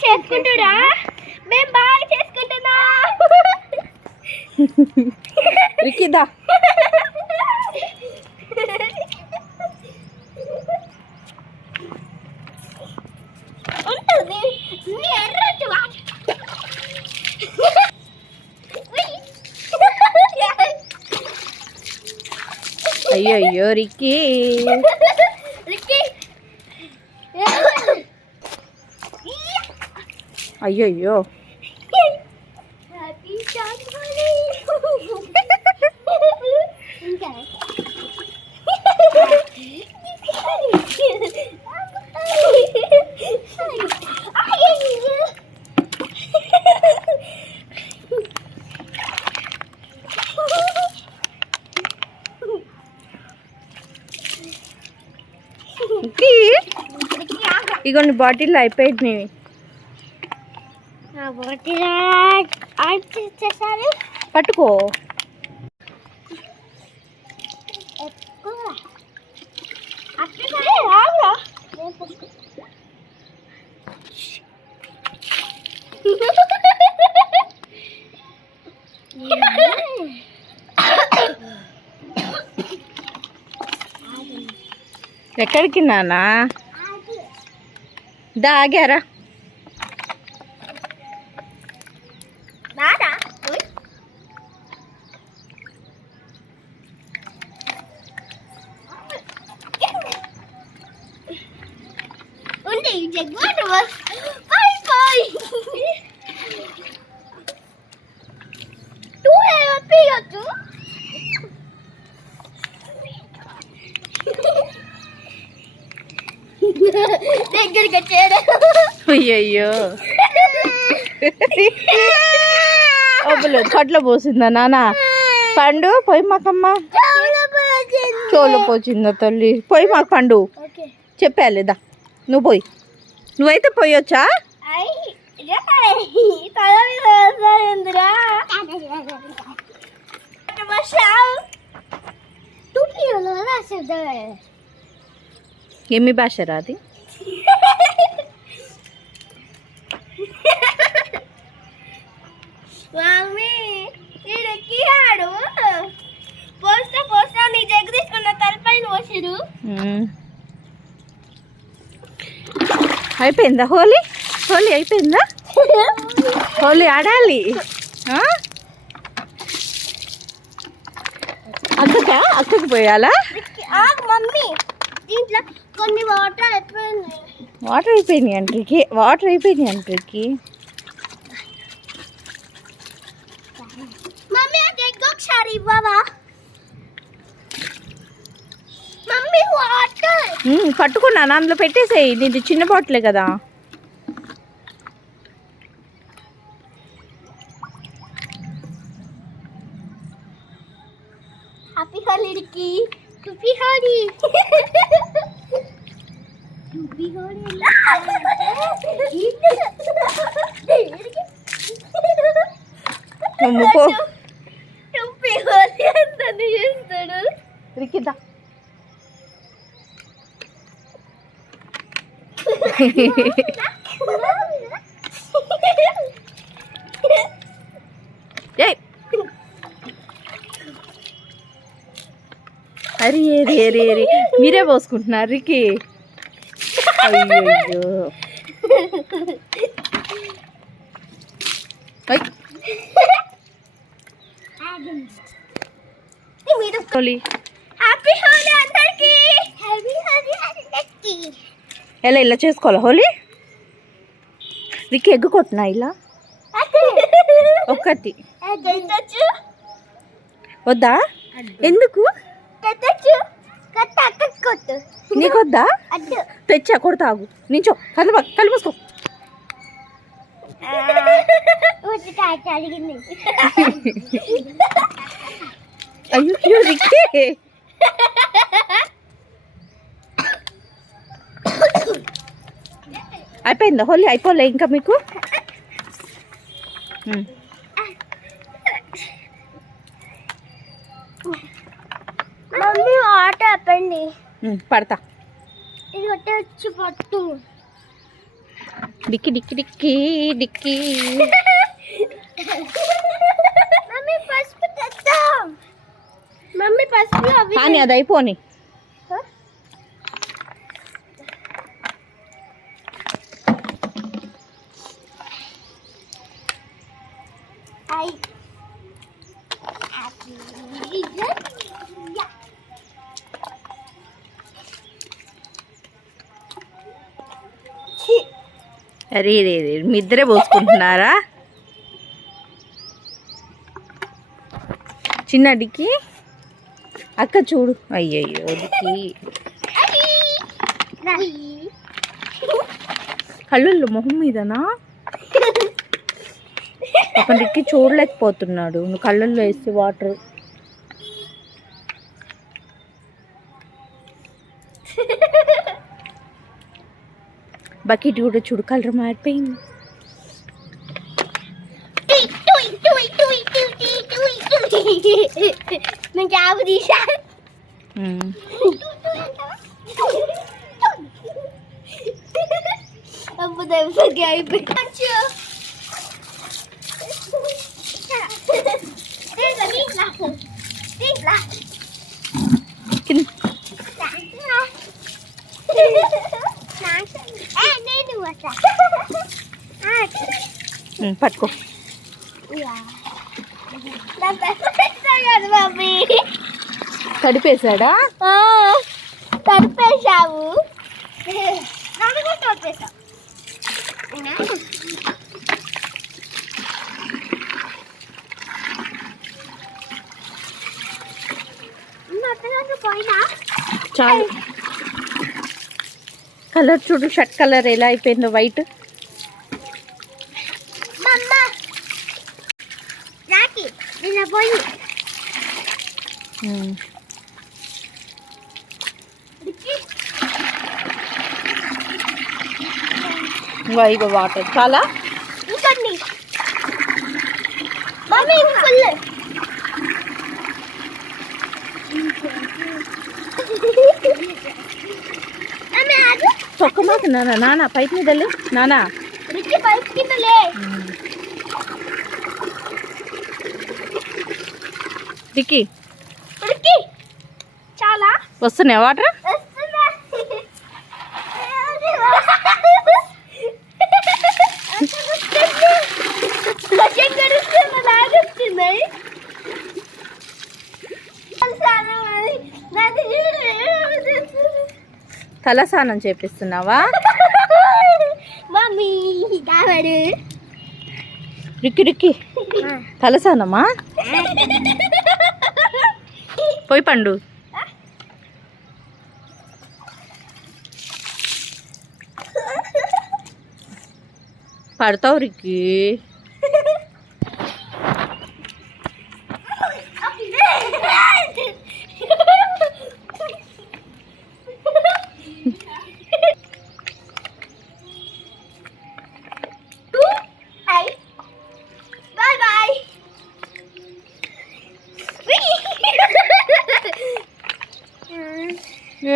చేసుకుంటురా మేము బాగా చేసుకుంటున్నా రిక్కిదా ఉంటుంది ఎర్రటి అయ్యో రిక్కీ అయ్యో ఇగోండి బాటిల్ అయిపోయింది పట్టుకో ఎక్కడికి నానా దాగారా దగ్గరికి వచ్చాడు అయ్యయ్యో అబ్బులు కట్లో పోసిందా నాన్న పండు పోయి మాకమ్మ చోలో పోచిందా తల్లి పోయి మాకు పండు చెప్పాలేదా నువ్వు పోయి నువ్వైతే పోయొచ్చా ఏమి భాష రాది మమ్మీ ఆడు పోస్తా నీ దగ్గర తీసుకున్న తలపైన పోసిరు అయిపోయిందా హోలీ అయిపోయిందా హోలీ ఆడాలి అక్కకి పోయాలా మమ్మీ దీంట్లో కొన్ని వాటర్ అయిపోయినాయి అంటకి మమ్మీ అది ఒకసారి ఇవ్వవా మమ్మీ వాటర్ పట్టుకున్నాను అందులో పెట్టేసేయి నీది చిన్న బాటిలే కదా హ్యాపీ హోలీకి హ్యాపీ హోలీ చేస్తాడు రిక్కిద్దా అరే మీరే పోసుకుంటున్నారు రికి అయ్యో ఎలా ఇలా చేసుకోవాలా హోలీ రికి ఎగ్గు కొట్టినా ఇలా ఒకటి వద్దా ఎందుకు నీకొద్దా తెచ్చా కొడతాగు నించో కళ్ళు మూసుకో అయ్యో రిక్కి అయిపోయిందా హోలీ అయిపోలే ఇంకా మీకు మమ్మీ ఆట ఆపండి పడతా ఇది వచ్చి పట్టు డిక్కి డిక్కి డిక్కి డిక్కి. మమ్మీ పసుపు తెస్తాం. మమ్మీ పసుపు అవి కానీ అది అయిపోని. అరే రే రే మీ ఇద్దరే పోసుకుంటున్నారా? చిన్న డిక్కి అక్క చూడు. అయ్యయ్యో డిక్కి కళ్ళు మొహం మీదనా? ఒక డిక్కి చూడలేకపోతున్నాడు. నువ్వు కళ్ళల్లో వేస్తే వాటర్. బకెట్ కూడా చూడు కలర్ మారిపోయింది. నేను చావు తీసా. అప్పుడు అయిపోయి పట్టుకో. మమ్మీ తడిపేశాడా? తడిపేశావు. తడిపేశావు. పోయినా చాలు. కలర్ చూడు, షర్ట్ కలర్ ఎలా అయిపోయిందో, వైట్. పోయి ఇగో వాటర్ చాలా. ఇంకండి మమ్మీ ఫుల్. తొక్కమాకు నాన్న. నాన్న పైప్ మీద వెళ్ళు నాన్న. పైప్ కింద లే. డిక్కి చాలా వస్తున్నాయి వాటర్. తలస్నానం చేపిస్తున్నావా? మమ్మీ కావాడు. రిక్కి రిక్కి తలస్నానమా? పోయి పండు. పడతావు రిక్కి.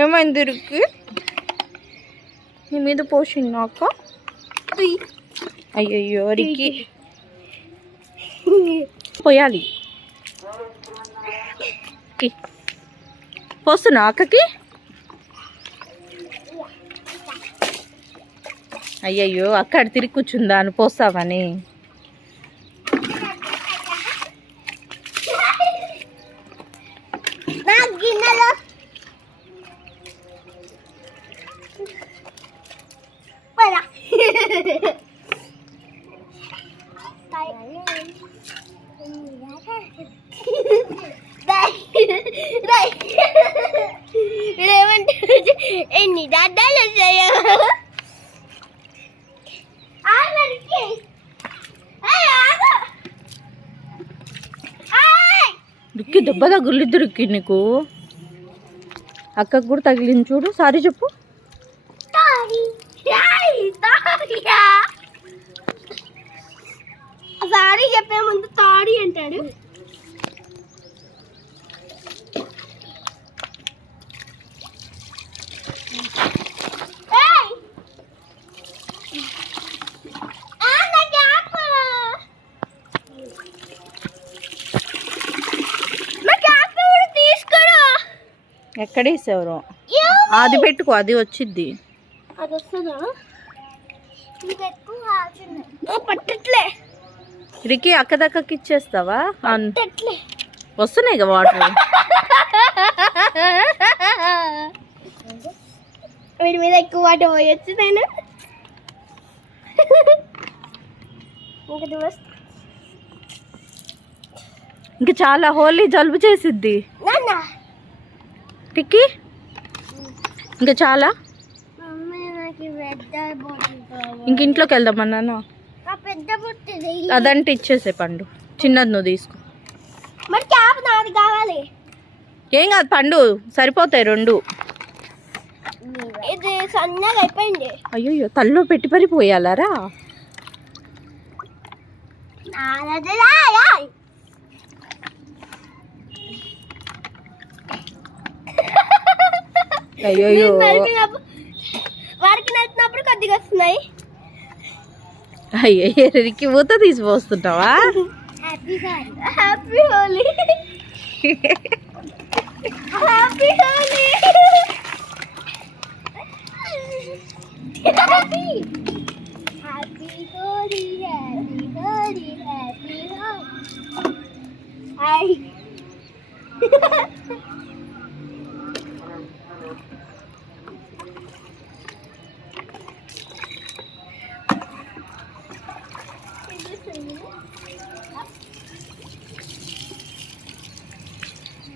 ఏమైంది రిక్కి? నీ మీద పోసిందాక? అయ్యయ్యో రిక్కి పోయాలి. పోస్తున్నా అక్కకి? అయ్యయ్యో అక్కడ తిరిగి కూర్చుందా అని పోస్తావని. ఎన్ని దాదాలు వచ్చాయో. రిక్కి దెబ్బ తగిలిద్దు రిక్కి నీకు. అక్కకు కూడా తగిలింది చూడు. సారీ చెప్పు. సారీ చెప్పే ముందు తాడి అంటాడు. ఎక్కడేసేవరు అది పెట్టుకో, అది వచ్చిద్ది. అది వస్తుందా? పట్టట్లే. రికి అక్కదక్కకి ఇచ్చేస్తావా? పట్టట్లే. వస్తున్నాయి కదా వాటర్. వీడి మీద ఎక్కువ వాటర్ పోయొచ్చు నేను. ఇంకా చాలా హోలీ జలుబు చేసిద్ది టిక్కీ. ఇంకా చాలా. ఇంక ఇంట్లోకి వెళ్దామన్నాను. అదంటే ఇచ్చేసే పండు, చిన్నది నువ్వు తీసుకో. మరి క్యాప్ నాది కావాలి. ఏం కాదు పండు, సరిపోతాయి రెండు. ఇది సన్నగా అయిపోయింది. అయ్యో తల్లో పెట్టి పరిపోయాలరా. అయ్యో వారికి నచ్చినప్పుడు కొద్దిగా వస్తున్నాయి. అయ్యో రికి ఊత తీసిపోస్తున్నావా? Happy Holi. Happy Holi. Happy Holi. Happy Holi. Happy Holi.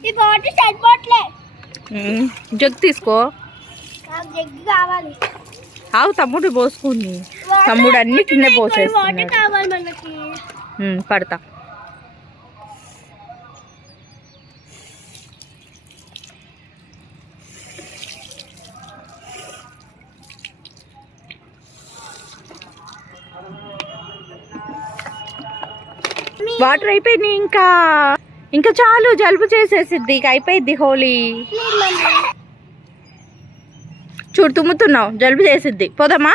ఈ బాటిల్ సరిపోట్లే. జగ్ తీసుకో. నాకు జగ్గు కావాలి. ఆవు తమ్ముడు పోసుకుంది. తమ్ముడు అన్ని కింద పోసేస్తున్నాడు. కావాలి మనకి. పడతా. వాటర్ అయిపోయినాయి. ఇంకా చాలు, జలుబు చేసేసిద్ది. ఇక అయిపోయిద్ది హోలీ. చూడు తుమ్ముతున్నావు, జలుబు చేసిద్ది. పోదామా?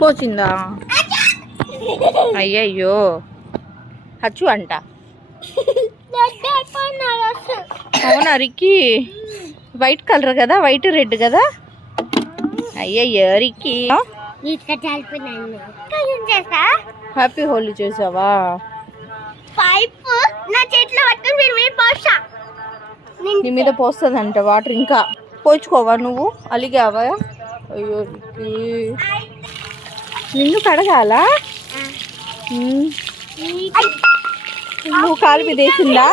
పోచిందా? అయ్యయ్యో హచ్చు అంట. అవునా రిక్కీ? వైట్ కలర్ కదా, వైట్ రెడ్ కదా. అయ్యయ్యో రిక్కీ, హ్యాపీ హోలీ చేసావా? పైప్ నా చేతిలో పట్టుకొని మీరు మీరు పోసా. నీ మీద పోస్తుందంట వాటర్. ఇంకా పోయించుకోవా నువ్వు? అలిగావా? అయ్యో రిక్కీ, నిన్ను కడగాలా? నువ్వు కాలు మీద వేసిందా?